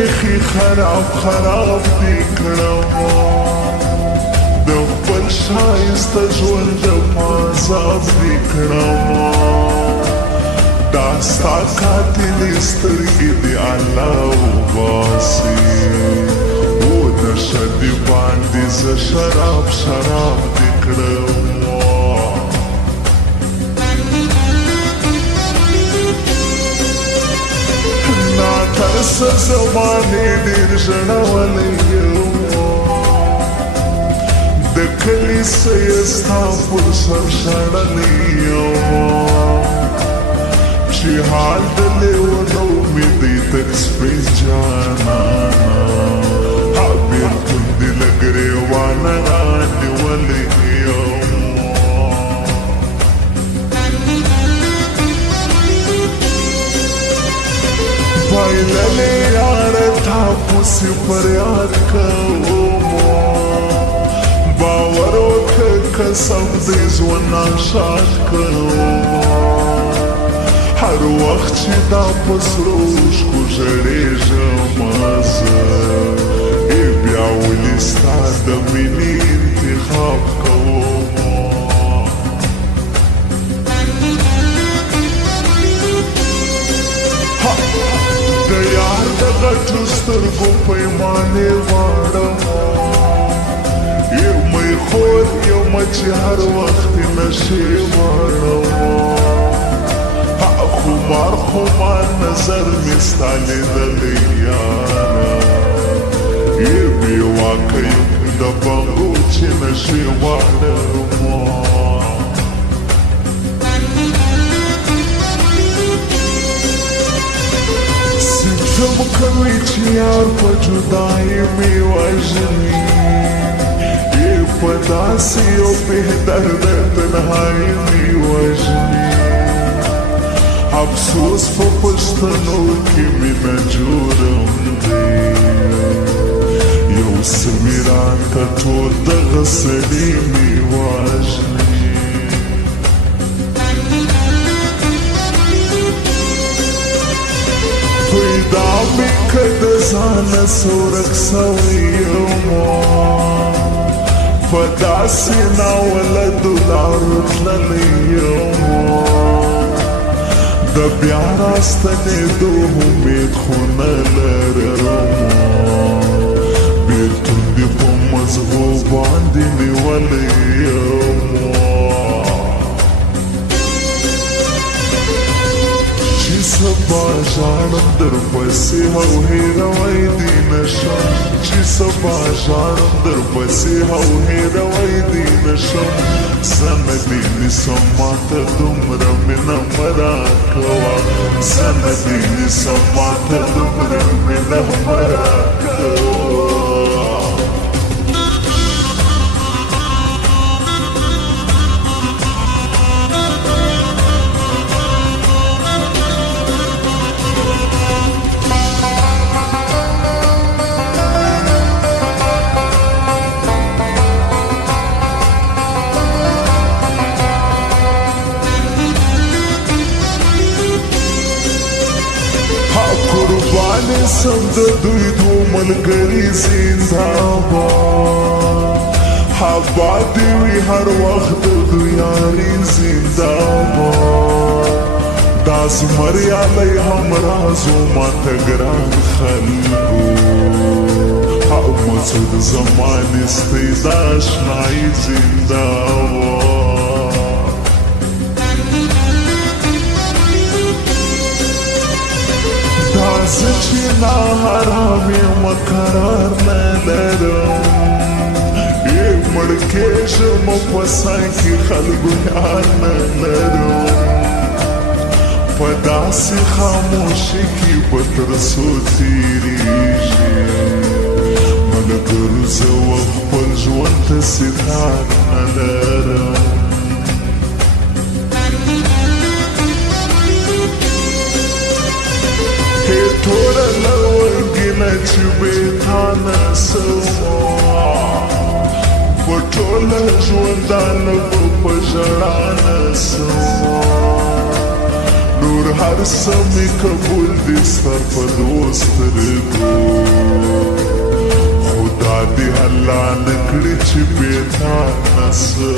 بیخي خراب خراب دی کړم د خپل ښایسته ژوند په عذاب دی کړم دا ستا قاتلې سترګې دې الله وباسي و نشه دې باندې زه شراب شراب دې کړم ناترسه زمانې ډېر ژړولی یم د کلیسه یې ستا پر سر شړلی یم چې حال د لیونو مې دی تک سپین جانانا بېلتون دې له ګرېوانه رانیولی یم بایللې یاره تا پسې فریاد کوم باور وکړه قسم دې ژوند شاد کوم هر وخت چې دا په سرو اوښکو ژړېږم زه بیا ولې ستا د مینې انتخاب کوم د یار د غټو سترګو پیمانې غواړم یمه خور یمه چې هر وخت نشې غواړم خمار خمار نظر می ستا لیدلی یاره بې واکه یم د بنګو چې نشې غواړم ستم کوي چې یار په جدایي مې وژني په داسې یو بهدرده تنهایي مې وژني افسوس په پښتنو کې مینه جوړم دی یو څه مې راته ټول دغه سړي مې وژني پیدا مې که د ځانه څورک سوی یم په داسې ناولدو لارو تللی یم د بیا راستنېدو امید خو نه لرم بېلتون دې په مزغو باندې نیولی یم چې سبا ژاړم درپسې او هېروی دې نشم چې سبا ژاړم درپسې او هېروی دې نشم زه نه دې نیسم ماته دومره مینه مه راکوه زه نه دې نیسم ماته دومره مینه مه راکوه قربانې سم د دوی دو ملګري زنده‌باد آباد دې وي هر وخت د دوی یاري زنده‌باد دا زمریالی همراز و ماته ګران خلکو او مسعود زمانې ستی د اشنایي زنده‌باد زه چې ناحرام یم قرار نه لرم مړ کېږم په سای کې خلکو یار نه لرم په داسې خاموشي کې به تر څو تېرېږي ملګرو زه خپل ژوند ته ستار نه لرم ټوله لرګینه چې بېتانه سوه په ټوله ژوندانه به په ژړا نه سوه نور هر سمې قبول دې ستا په دوسترګو خدا دې الله نه کړي چې بې تا نه څه